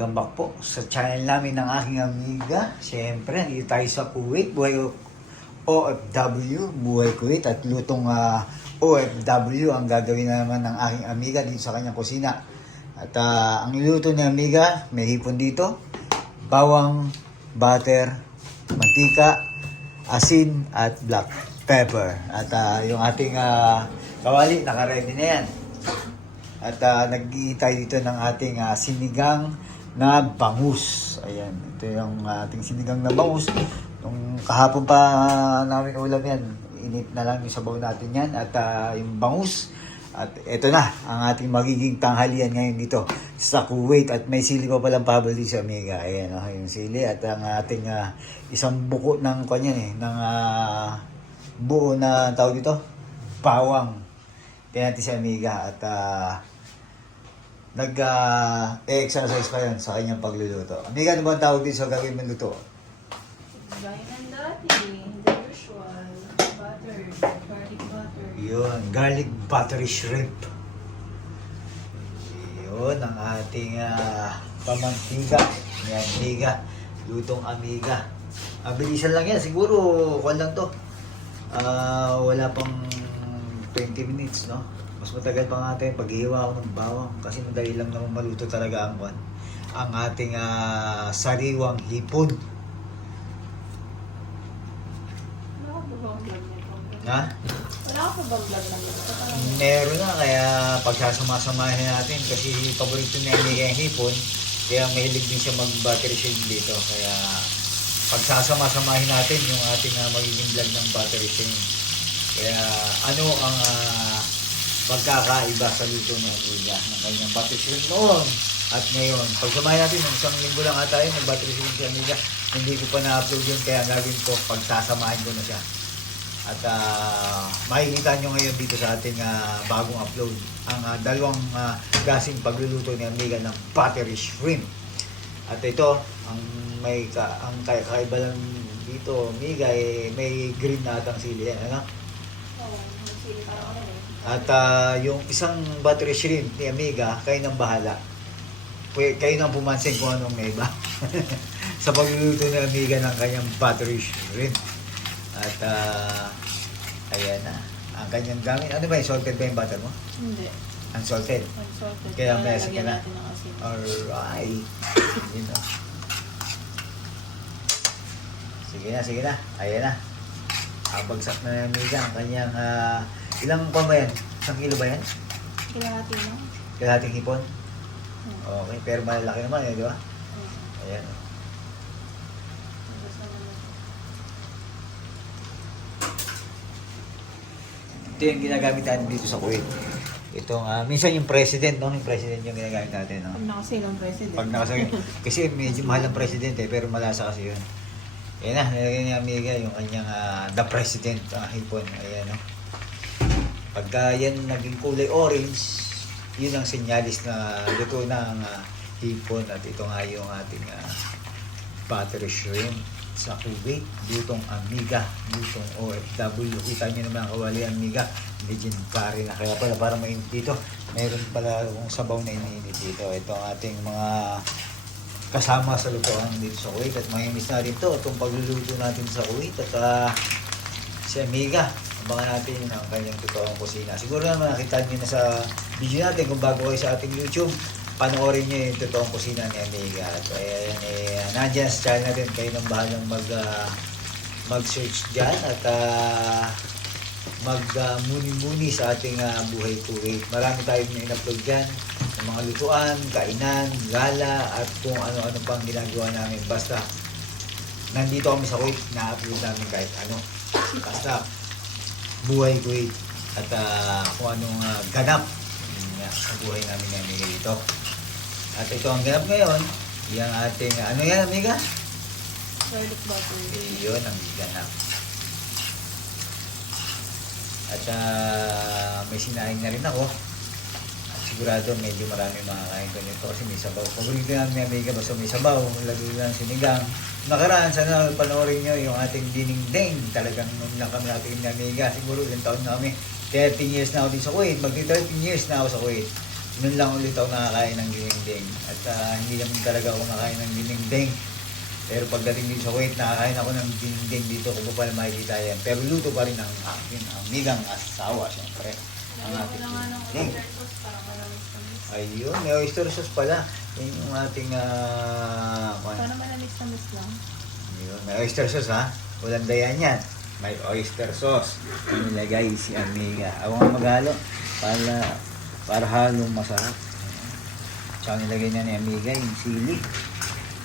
welcome back po sa channel namin ng aking amiga. Siyempre, dito tayo sa Kuwait, buhay OFW, buhay Kuwait at lutong OFW ang gagawin na naman ng aking amiga dito sa kanyang kusina. At ang niluto ni amiga, may hipon dito, bawang, butter, mantika, asin at black pepper. At yung ating kawali, nakaready na yan. At nag-iitay dito ng ating sinigang na bangus. Ayan, ito yung ating sinigang na bangus. Nung kahapon pa namin ulam yan, init na lang yung sabaw natin yan. At yung bangus. At ito na, ang ating magiging tanghalian ngayon dito sa Kuwait. At may sili pa palang pahabol dito sa amiga. Ayan, yung sili. At ang ating isang buko ng kanyan ng buo na tawag dito, bawang. Tingnan natin si amiga at nag-exercise pa yun sa kanyang pagluluto. Amiga, ano ba ang tawag din sa gagawin mong luto? Gaya ng dati, the usual, butter, garlic butter. Yun, garlic buttery shrimp. Yun, ang ating pamantiga ni amiga. Lutong amiga. Bilisan lang yan, siguro, kwan lang to. Wala pang 20 minutes, no? Mas matagal pa nga tayo paghihiwa ako ng bawang kasi madali lang naman maluto talaga ang ating sariwang hipon. Wala ka ba bang vlog nito? Ha? Wala ka ba bang vlog na nito? Meron na, kaya pagsasama-samahin natin kasi paborito niya yung hipon, kaya mahilig din siya mag-buttery shrimp dito. Kaya pagsasama-samahin natin yung ating magiging vlog ng buttery shrimp. Kaya ano ang pagkakaiba sa luto ng amiga ng kanyang buttery shrimp noon at ngayon. Pagsamahin natin, ng isang linggo lang ata yun, nag-buttery shrimp si amiga. Hindi ko pa na-upload yun, kaya gagawin ko, pagsasamahin ko na siya. At makikita nyo ngayon dito sa ating bagong upload ang dalawang gasing pagluluto ni amiga ng buttery shrimp. At ito, ang kaiba lang dito, amiga, may green na atang sili yan, ano? Oo, magsili para ako rin. At yung isang buttery shrimp ni amiga, kayo nang bahala. Kayo nang pumansin kung anong may iba. Sa pagluluto ni amiga ng kanyang buttery shrimp. At ayan na. Ang kanyang gamit. Ano ba yung salted ba yung butter mo? Hindi. Unsalted. Unsalted. Kaya may asin ka na. natin ng asin. Alright. Yun o. Sige na. Ayan na. Bagsak na ni amiga ang kanyang ilang pa ba yan? 1 kilo ba yan? Kilahati mo? Kalahating hipon? Okay, pero malalaki naman di ba? Ayan. Ito yung ginagamit natin dito sa Kuwait. Itong, minsan yung president, no? Yung president yung ginagamit natin, no? Pag nakasil ang president. Pag nakasabi. Kasi medyo mahal ang president pero malasa kasi yun. Ayan na, nilagay ni amiga yung kanyang the president hipon. Ayan, no? Pagka yan naging kulay orange, yun ang senyalis na luto ng hipon. At ito nga yung ating buttery shrimp sa Kuwait. Lutong amiga, lutong OFW. Kita nyo naman ang kawali amiga. Legendary na. Kaya pala para mainit dito. Mayroon pala kung sabaw na iniinit dito. Ito ang ating mga kasama sa lutoan dito sa Kuwait. At mahimiss na rin ito. Itong pagluluto natin sa Kuwait. At si amiga, abangan natin ang kanyang totoong kusina. Siguro naman nakita nyo na sa video natin kung bago kayo sa ating YouTube, panoorin nyo yung totoong kusina ni amiga. At nandiyan sa channel natin, kayo nang bahalang mag-search dyan at mag-muni-muni sa ating buhay Kuwait. Marami tayong in-upload dyan ng mga lutuan, kainan, gala, at kung ano-ano pang ginagawa namin. Basta nandito kami sa Kuwait, na-upload namin kahit ano. Basta buhay Kuwait at kung anong ganap sa buhay namin ni amiga dito. At ito ang ganap ngayon, yung ating, ano yan amiga? Garlic butter. Yun ang ganap. At may sinaing na rin ako. At sigurado medyo marami makakain ko nito kasi may sabaw. Paborito namin ni amiga basta may sabaw, lalo lang sinigang. Nakaraan, sana panoorin nyo yung ating dininding. Talagang nung lang kami natin ni amiga. Siguro ilang taon na kami. 13 years na ako din sa Kuwait. Magti 13 years na ako sa Kuwait. Noon lang ulit ako nakakain ng ginigding. At hindi naman talaga ako nakain ng ginigding. Pero pagdating dito sa Kuwait, nakakain ako ng ginigding dito kung pa pala makikita yan. Pero luto pa rin ang aking amigang asawa, syempre. Ang Lagyan ko ating lang nga ng ginigding. oyster sauce para malamis-tamis. Ayun, may oyster sauce pala. Yan yung ating Para malamis-tamis lang. yun, may oyster sauce ha. Walang dayan yan. May oyster sauce. Yung nilagay si Amiga. Ako nga maghalo para halong masarap. Tsaka nilagay niya ni Amiga yung sili.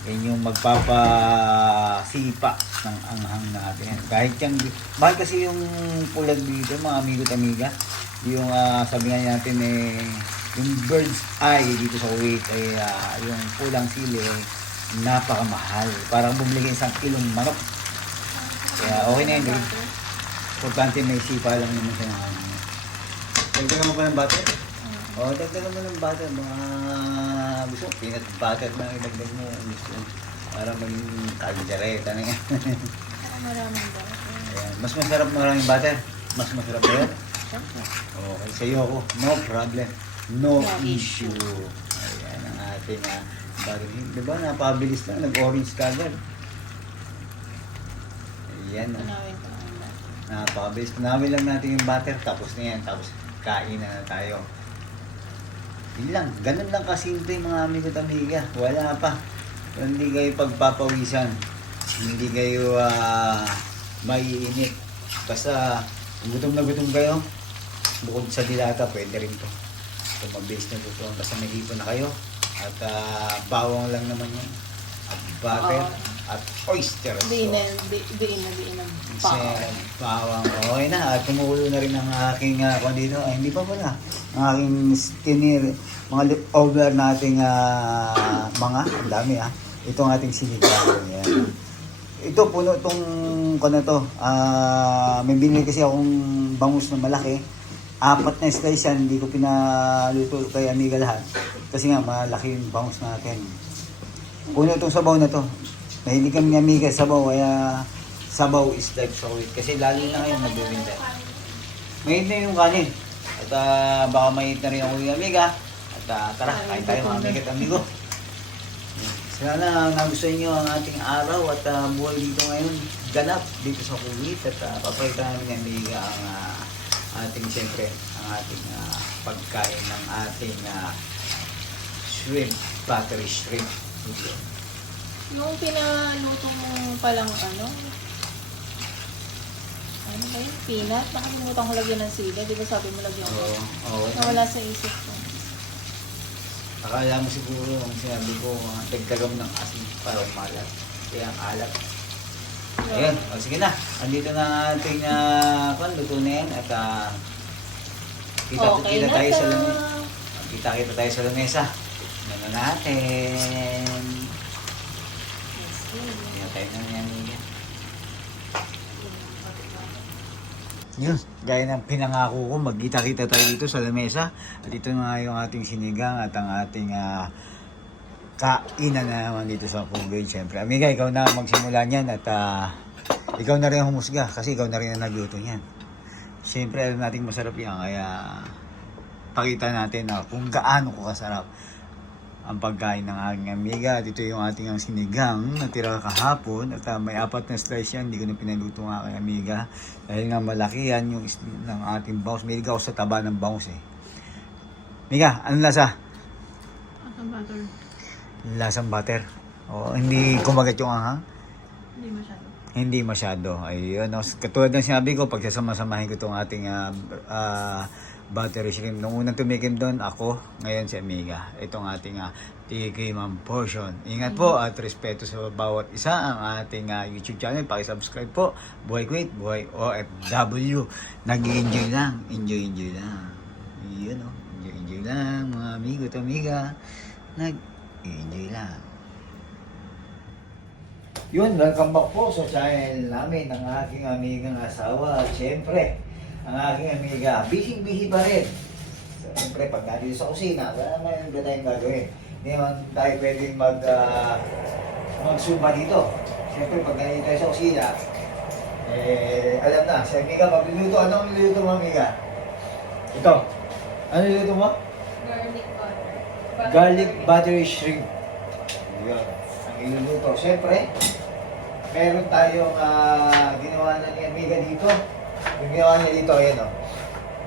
Yan yung magpapasipa ng anghang natin. Kahit yung, bakit kasi yung pulag dito mga amigo at amiga, yung sabi nga natin yung bird's eye dito sa Kuwait ay yung pulang sili napakamahal. Parang bumili ka 1 kilong manok. Kaya okay na yun. Importante may sipa lang naman siya ng anghang. Dagdagan mo pa ng butter? Oo, dagdagan mo ng butter. Mga gusto, peanut butter na idagdag mo. Gusto, para maging kaldereta na yan. Maraming butter. Ayan. Mas masarap maraming butter. Mas masarap ba yun? Siyempre. Okay, sa'yo ako. No problem. No No issue. Ayan ang ating butter. Diba, napabilis lang. Nag-orange ka agad. Ayan. Tunawin ko lang na. Napakabilis. Panawin lang natin yung butter. Tapos na yan. Tapos kain na tayo. Yun lang. Ganun lang kasimple mga amigo at amiga. Wala pa. Hindi kayo pagpapawisan. Hindi kayo maiinit. Basta gutom na gutom kayo. Bukod sa dilata, pwede rin to. So mag-base na to. Basta may hipon na kayo. At bawang lang naman yun. At butter. At oyster Diin na kasi bawang okay na at kumukulo na rin ang aking kung dito ay hindi pa pala ang aking skinner mga leftover nating mga ang dami itong ating sinigang yan. Ito puno tong to may binili kasi akong bangus na malaki 4 na slice yan hindi ko pinaluto kay amiga lahat kasi nga malaki yung bangus natin puno tong sabaw na to. Mahilig kami ni amiga sabaw, kaya sabaw is life sa Kuwait. Kasi lalo na ngayon nagbibinta. Mahit na yung kanin. At baka mahit na rin ako yung amiga. At tara, kain tayo mga amiga at amigo. Sana nagustuhan nyo ang ating araw at buhay dito ngayon. Ganap dito sa Kuwait. At papalitan namin ni amiga ang ating, siyempre, ang ating pagkain ng ating shrimp, buttery shrimp. Yung pinaluto mo palang ano ba yun? Peanut? Nakalimutan ko lagyan ng sili. Di ba sabi mo lagyan ko? Oo. Nawala sa isip ko. Akala mo siguro ang sinabi ko, dagdagan mo ng asin para umalat. Kaya ang alat. Ayun, sige na. Andito na ang ating luto na yan. At kita tayo sa lamesa. Kita tayo sa lamesa. Tignan na natin. Tignan tayo na yan. Yun, gaya ng pinangako ko, magkita-kita tayo dito sa lamesa. At ito na yung ating sinigang at ang ating kainan na naman dito sa Kuwait. Siyempre, amiga, ikaw na magsimula niyan at ikaw na rin ang humusga kasi ikaw na rin ang nagluto niyan. Siyempre, alam natin masarap yan, kaya pakita natin na kung gaano ko kasarap ang pagkain ng aking amiga. At ito yung ating ang sinigang na tira kahapon. At may 4 na slice yan. Hindi ko na pinaluto ng aking amiga. Dahil nga malaki yan yung ng ating bangus. May ako sa taba ng bangus eh. Miga, anong lasa? Lasang butter. Lasang butter. O, hindi kumagat yung anghang? Hindi masyado. Hindi masyado. Ayun. No? Katulad ng sinabi ko, pagsasama-samahin ko itong ating buttery shrimp. Nung unang tumikim doon, ako. Ngayon si Amiga. Itong ating tikimang portion. Ingat po at respeto sa bawat isa ang ating YouTube channel. Paki-subscribe po. Buhay Kuwait, Buhay OFW. Nag-enjoy lang. Enjoy lang. Yun o. Enjoy lang mga amigo at amiga. Nag-enjoy lang. Yun, welcome back po sa channel namin ng aking amigang asawa. At syempre, ang aking amiga, busy pa rin. Siyempre, pag nandito sa kusina, wala naman yung tayong gagawin. Hindi naman tayo pwedeng magsumpa dito. Siyempre, pag nandito tayo sa kusina, alam na, si amiga, magluluto. Anong niluluto mo, amiga? Ito. Ano niluluto mo? Garlic butter. Garlic buttery shrimp. Yun. Ang iluluto. Siyempre, meron tayong ginawa na ni Amiga dito. Yung ginawa niya dito, ayan o.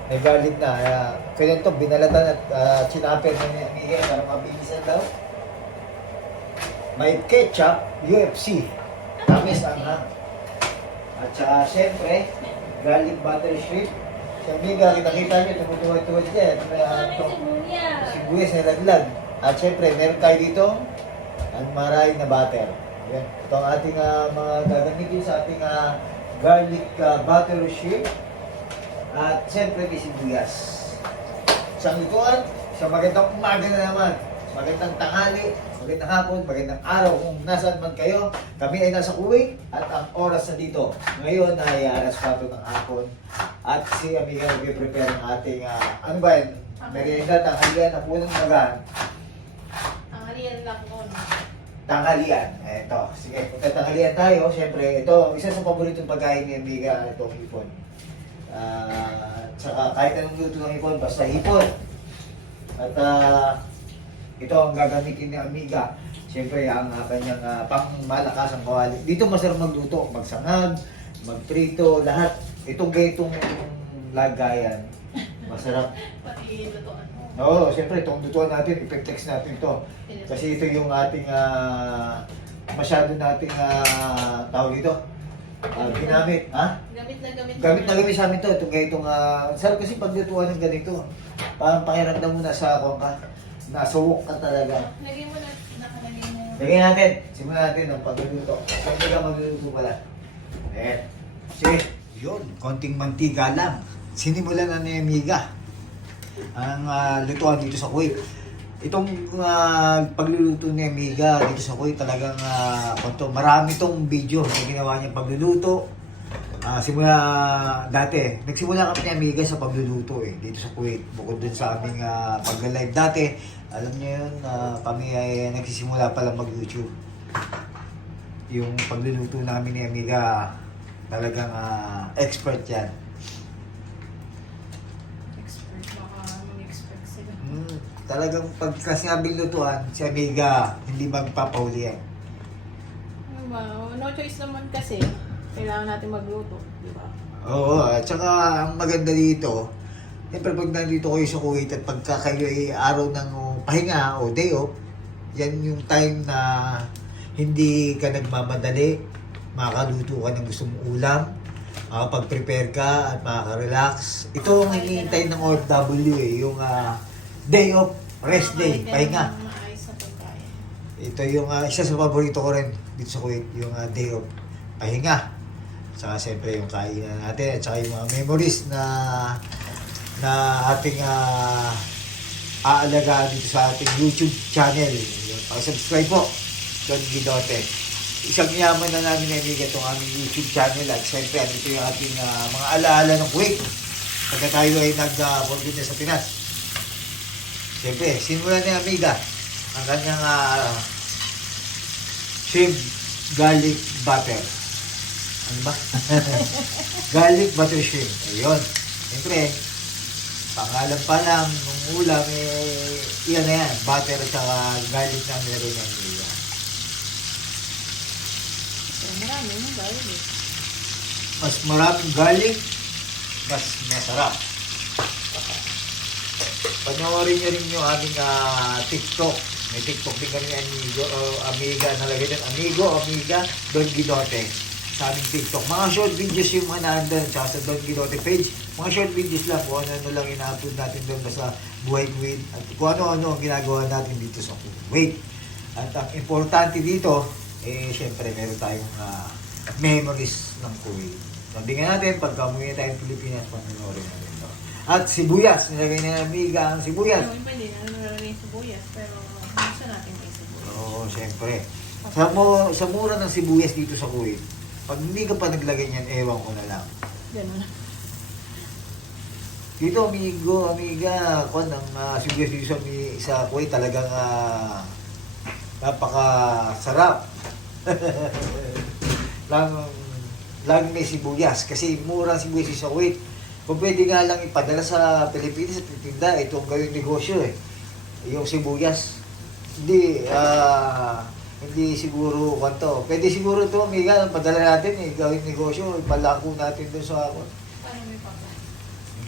May garlic na. Kaya ito, binalatan at sinapir na ni Amiga para mabilisan daw. May ketchup, UFC. Tamis ang At saka, siyempre, garlic buttery shrimp. Si Amiga, kita-kita niyo, tumutuwa-tuwa siya. Sibuyas na laglag. At siyempre, meron tayo dito ang maraming na butter. Yan. Ito ang ating mga gagamitin sa ating garlic butter shrimp. At siyempre, may sibuyas. Isang lutuan, sa magandang umaga na naman. Magandang tanghali, magandang hapon, magandang araw kung nasaan man kayo. Kami ay nasa Kuwait at ang oras na dito. Ngayon ay alas 4 ng hapon. At si Amiga nag-prepare ng ating, ano ba yun? Merienda, tanghalian, hapunan, magaan. Tanghalian lang nun. Tanghalian. Eto, sige, punta tanghalian tayo. Siyempre, ito, isa sa paboritong pagkain ni Amiga, itong hipon. Saka kahit anong luto ng hipon, basta hipon. At ito ang gagamitin ni Amiga. Siyempre, ang kanyang pangmalakas ang kawali. Dito masarap magluto, magsangag, magprito, lahat. Itong ganitong lagayan, masarap. Pati lutuan mo. Oo, siyempre, itong lutuan natin, ipeplex natin ito. Kasi ito yung ating masyado nating tawag dito. Ginamit, ha? Gamit na gamit. Gamit na gamit sa amin to. Itong ganitong, sarap kasi paglutuan ng ganito. Parang pakiramdam mo nasa ako ka. Nasuwok ka talaga. Lagyan mo na, nakalagay mo. Lagyan natin. Simulan natin ang pagluluto. Kasi ka magluluto pala. Ayan. Sige. Yun. Konting mantika lang. Sinimulan na ni Amiga ang lutuan dito sa Kuwait. Itong pagluluto ni Amiga dito sa Kuwait talagang marami tong video na ginawa niya pagluluto. Simula dati, nagsimula kami ni Amiga sa pagluluto dito sa Kuwait. Bukod dun sa aming pag-live dati, alam niyo yun, kami ay nagsisimula pa lang mag-YouTube. Yung pagluluto namin ni Amiga, talagang expert yan. Expert, baka mag-expect sila. Talagang pagka sinabing lutuan, si Amiga, hindi magpapahuli yan. No choice naman kasi. Kailangan natin magluto, di ba? Oo, at saka ang maganda dito, siyempre pag nandito kayo sa Kuwait at pagka kayo ay araw ng pahinga o day off, yan yung time na hindi ka nagmamadali, makakaluto ka ng gusto mong ulam, makapag-prepare ka at makaka-relax. Ito ang hinihintay ng OFW yung day off, rest day, pahinga. Ito yung isa sa paborito ko rin dito sa Kuwait, yung day off, pahinga. Saka siyempre yung kainan natin at saka yung mga memories na ating aalagaan dito sa ating YouTube channel. Pag-subscribe po, Don Guidote. Isang yaman na namin na Amiga itong aming YouTube channel at siyempre ito yung ating mga alaala ng Kuwait pagka tayo ay nag-convert na sa Pinas. Siyempre, simulan ni Amiga ang kanyang shrimp garlic butter. Ano ba? Garlic butter shrimp. Ayun. Siyempre, pangalan pa lang ng ulam, iyan na yan. Butter at saka garlic na meron ng ulam. Marami yung garlic. Mas maraming garlic, mas masarap. Panoorin nyo rin yung aming TikTok. May TikTok din kami Amiga. Nalagay din Amiga, Don Guidote. Sa aming TikTok. Mga short videos yung mga naandun sa Don Guidote page. Mga short videos lang kung ano lang ina-upload natin doon sa buhay Kuwait at kung ano ang ginagawa natin dito sa Kuwait. At ang importante dito, syempre meron tayong memories ng Kuwait. Sabi nga natin, pagka umuwi na tayong Pilipinas, panoorin natin ito. At sibuyas, nilagay na Amiga ang sibuyas. Yung iba hindi na nalalagay yung sibuyas, pero gusto natin may sibuyas. Oo, syempre. Sa mura ng sibuyas dito sa Kuwait, pag hindi ka pa naglagay niyan, ewan ko na lang. Ganun. Dito, Amiga, kung ang sibuyas dito sa Kuwait talagang napakasarap. Laging may sibuyas kasi mura ang sibuyas sa Kuwait. Kung pwede nga lang ipadala sa Pilipinas at itinda, itong gawing negosyo eh. Yung sibuyas. Hindi siguro kanto. Pwede siguro ito, amiga, padala natin eh, gawing negosyo, ipalako natin doon sa ako. Paano may pagka?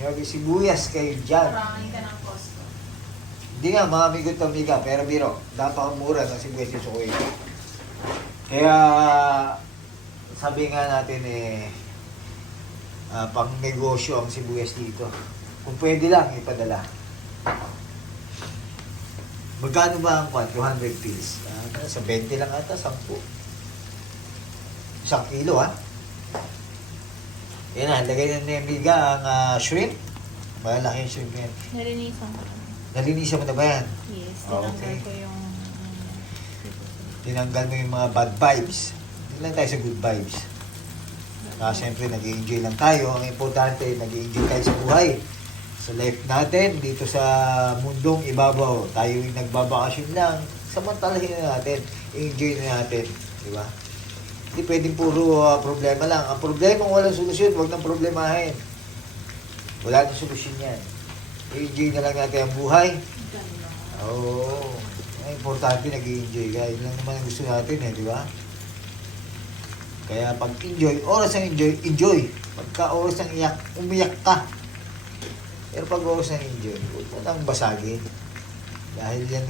Grabe, sibuyas kayo dyan. Parangin ka ng costo. Hindi nga, mga amigo to amiga, pero biro, napakamura ng sibuyas yung sukoy. Kaya, sabi nga natin pang negosyo ang sibuyas dito. Kung pwede lang, ipadala. Magkano ba ang 200 pills? Sa 20 lang ata, 10. 1 kilo, ha? Yan na, lagay na ni amiga ang shrimp. Malaki yung shrimp yan. Nalinisan ko. Nalinisan mo na ba yan? Yes, Okay. tinanggal ko yung... Tinanggal mo yung mga bad vibes. Hindi lang tayo sa good vibes. Siyempre, nag-enjoy lang tayo. Ang importante, nag-enjoy tayo sa buhay. Sa life natin, dito sa mundong ibabaw. Tayo yung nagbabakasyon lang. Samantalahin na natin. Enjoy na natin. Di ba? Hindi pwedeng puro problema lang. Ang problema walang solusyon, huwag nang problemahin. Wala nang solusyon yan. Enjoy na lang natin ang buhay. Oo. Ang importante, nag-enjoy ka. Yun lang naman ang gusto natin di ba? Kaya pag enjoy, oras ng enjoy, enjoy. Pagka oras ng iyak, umiyak ka. Pero pag oras ng enjoy, huwag mo nang basagin. Dahil yan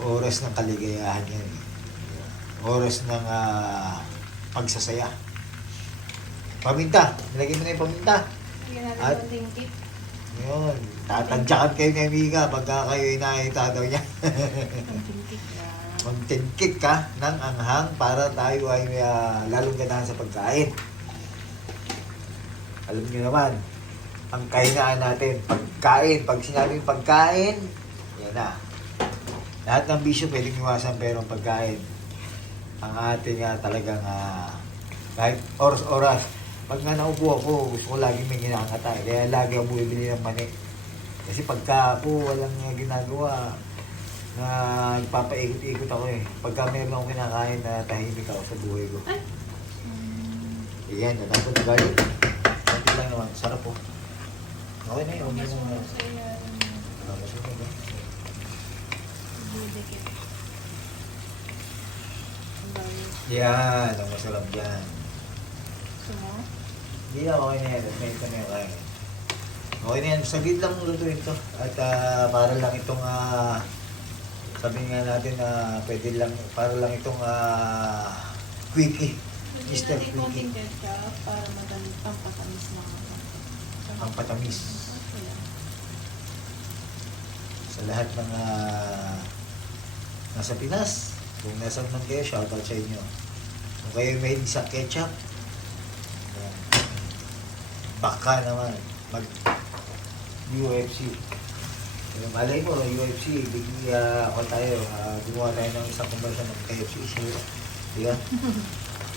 oras ng kaligayahan yan. Oras ng pagsasaya. Paminta. Nilagay mo na yung paminta. Lagyan natin At- ng tingkit. Yun. Tatadyakan kayo ni amiga pagka kayo inahita daw niya. Ang tingkit yan. Magtingkit ka ng anghang para tayo ay lalong ganahan sa pagkain. Alam niyo naman, ang kainaan natin, pagkain. Pag sinabing pagkain, yan na. Lahat ng bisyo pwedeng iwasan pero ang pagkain, ang ating talagang kahit oras-oras. Pag nga naupo ako, gusto ko lagi may ginangatay. Kaya lagi ako bumibili ng mani. Kasi pagka ako walang ginagawa, na nagpapaikot-ikot ako eh. Pagka meron akong kinakain na tahimik ako sa buhay ko. Ay! Ayan, natapos na galing. Kunti lang naman, sarap po. Okay na yun. Masunog sa iyan. Masunog na. Didikit. Ang dami. Yan, ang masarap dyan. Gusto mo? Hindi na, okay na yan. May ito na yung kain. Okay na yan. Saglit lang lutuin ito. At para lang itong sabi nga natin na pwede lang, para lang itong quickie. Lagyan Mr. natin konting Quickie. ketchup para magaling pampatamis na Ang patamis. Sa lahat ng nasa Pinas. Kung nasa man kayo, shoutout sa inyo. Kung kayo may sa ketchup, ayan. Baka naman mag UFC. Pero malay mo, UFC, bigla ako tayo, gumawa tayo ng isang commercial ng KFC. Diba?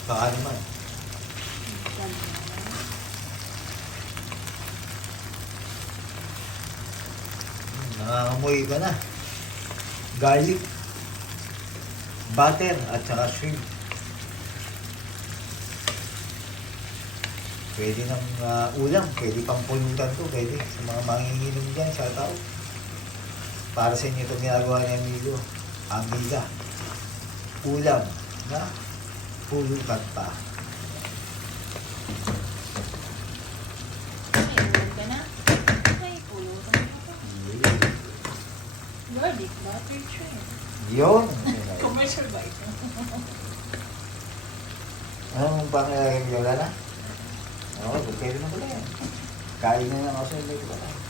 Baka naman. Nangangamoy ka na. Garlic, butter, at saka shrimp. Pwede ng ulam, pwede pang pulutan to, pwede sa mga manginginom dyan, sa tao. Para sa inyo itong ginagawa ni amigo, amiga. Ulam na pulutan pa. May ulam ka na. May pulutan ka pa. Garlic, butter, shrimp. Yun! Commercial ba ito? Anong pangyayaring wala na? Oo, pwede na pala yan. Kain na lang ako sa hindi ko pala.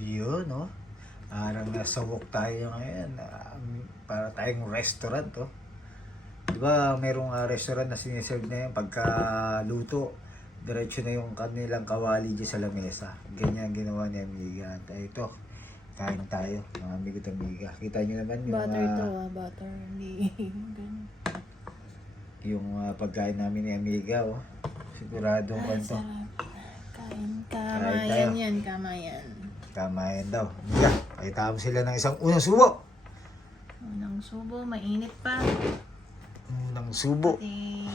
Yun, no? Parang nasa walk tayo ngayon. Para tayong restaurant, oh. Diba, merong restaurant na siniserve na yun pagka luto. Diretso na yung kanilang kawali dyan sa lamesa. Ganyan ginawa ni Amiga. At ito, kain tayo, mga amigo at amiga. Kita nyo naman yung Butter to butter. Hindi. Ganun. yung pagkain namin ni Amiga, oh. Siguradong Ay, kanto. sarap. Kain. Kain tayo. Kamayan yan, kamayan. Kamayan daw. Amiga, pakita mo sila ng isang unang subo. Unang subo, mainit pa. Ng subo. Mainit.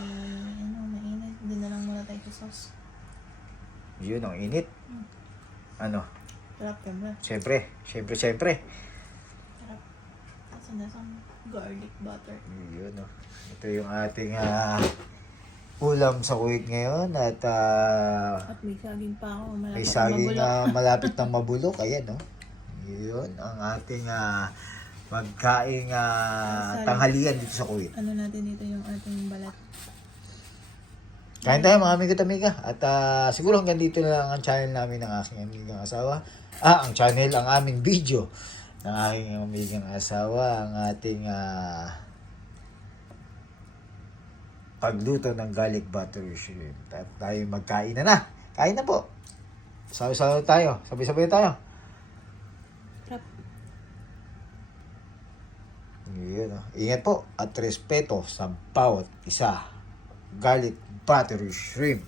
Hindi na lang muna tayo sa sauce. Yun, ang init. Ano? Sarap ka ba? Siyempre. Sarap. Tapos na sa garlic butter. Yun, oh. Ito yung ating ulam sa Kuwait ngayon. At At may saging pa ako. may Malapit na saging mabulok. malapit ng mabulok. Ayan, no? Yun, ang ating magkaing tanghalian dito sa Kuwait. Ano natin dito yung ating balat. Kain tayo mga amigo at amiga. At siguro hanggang dito na lang ang channel namin ng aking amigang asawa. Ang channel, ang aming video ng aking amigang asawa. Ang ating pagluto ng garlic butter shrimp. At tayo magkain na. Kain na po. Sabi-sabi tayo. Sabay-sabay tayo. Sarap. Yun, oh. Ingat po at respeto sa bawat isa. Garlic butter shrimp.